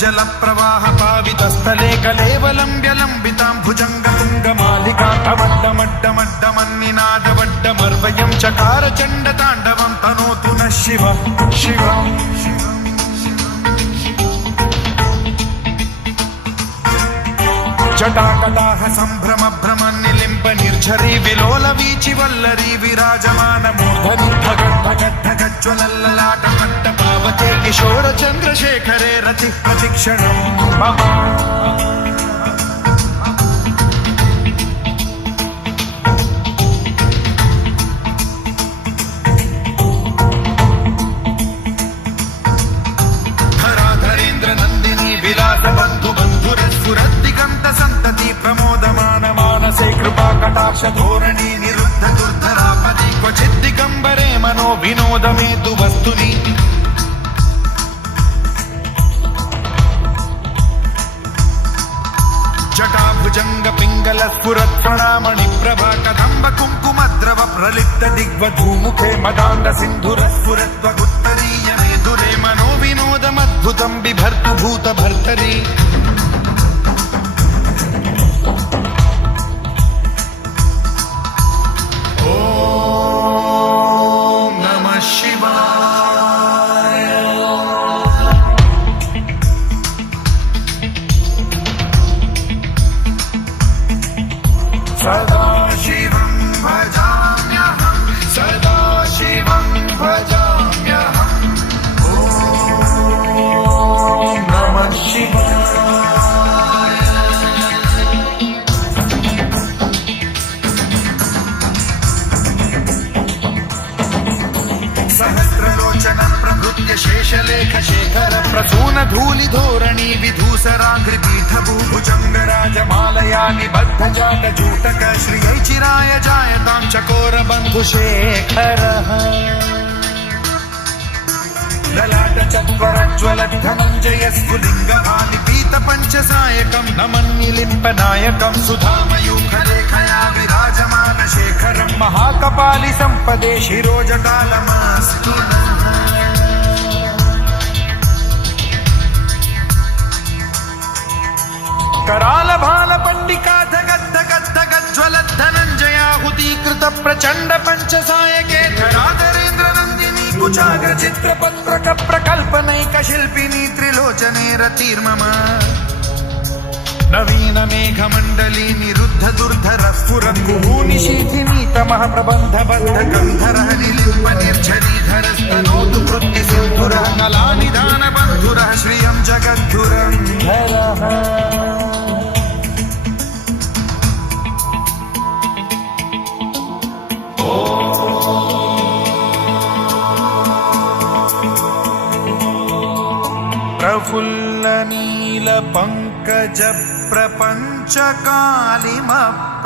जल प्रवाह पावितस्थले कलेवलम्ब्य लम्बितां भुजङ्गतुङ्गमालिकाटमड्डमड्डमड्डमन्निनादवड्डमर्वयं चकार चण्डताण्डवं तनोतु नः शिव शिव जटाकटाह सम्भ्रम भ्रम निलिम्ब निर्झरी विलोल वीचि वल्लरी विराजमान मूर्धनि धगद्धगद्धगज्ज्वलल्ललाट पट्टपावके किशोर चन्द्रशेखरे रति प्रतिक्षणं मम धराधरेन्द्र नन्दिनी विलास बन्धु बन्धुरस्फुरद्दिगन्त सन्तति प्रमोदमान मानसे कृपा कटाक्ष धोरणी निरुद्ध दुर्धरापदि क्वचित् दिगम्बरे मनो विनोदमेतु वस्तुनि जटाभुजंग पिंगल स्फुरत् प्रणामणि प्रभा कदम्ब कुङ्कुमद्रव प्रलिप्त दिग्वधूमुखे मदान्ध सिन्धुर स्फुरत्वगुत्तरीय मेधुरे मनो विनोदमद्भुतं बिभर्तु भूत भर्तरि ॐ नमः शिवाय सदा शिवं भजाम्यहं सदा शिवं भजाम्यहं ॐ नमः शिवाय सहस्रलोचनं प्रभृत्य शेषलेख शेखर प्रसून धूलि धोरणी विधूसराघ्रि पीठभूभुजङ्गराजमालया निबद्ध जाटजूटक श्रियै चिराय जायतां चकोर बन्धुशेखरः ललाट चत्वरज्ज्वलद्धनञ्जय स्फुलिङ्गभानि पीत पञ्चसायकं नमन्निलिम्पनायकं सुधामयूखलेखया विराजमान शेखरं महाकपालि सम्पदे शिरोजटालमस्तु कराल भाल पंडिका धगद्धगद्धगज्ज्वलद्धनञ्जयाहुतीकृत प्रचण्ड पञ्चसायके धराधरेन्द्र नन्दिनी कुचाग्र चित्रपत्रक प्रकल्पनैक शिल्पिनी त्रिलोचने रतिर्मम नवीन मेघमण्डली निरुद्ध दुर्धर स्फुरन् कुहूनिशीथिनीतमः प्रबन्ध बद्ध गन्धरः निलिम्ब निर्झरीधरस्तनोतु कृत्य सिन्धुरः कलानिधान बन्धुरः श्रियं जगद्धुरन्धरः प्रफुल्ल नील पंकज प्रपंच कालिम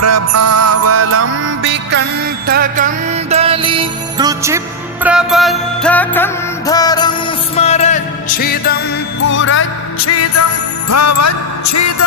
प्रभावलंबि कंठ कंदली रुचि प्रबद्ध कंधरं स्मरच्छिदं पुरच्छिदं भवच्छिदं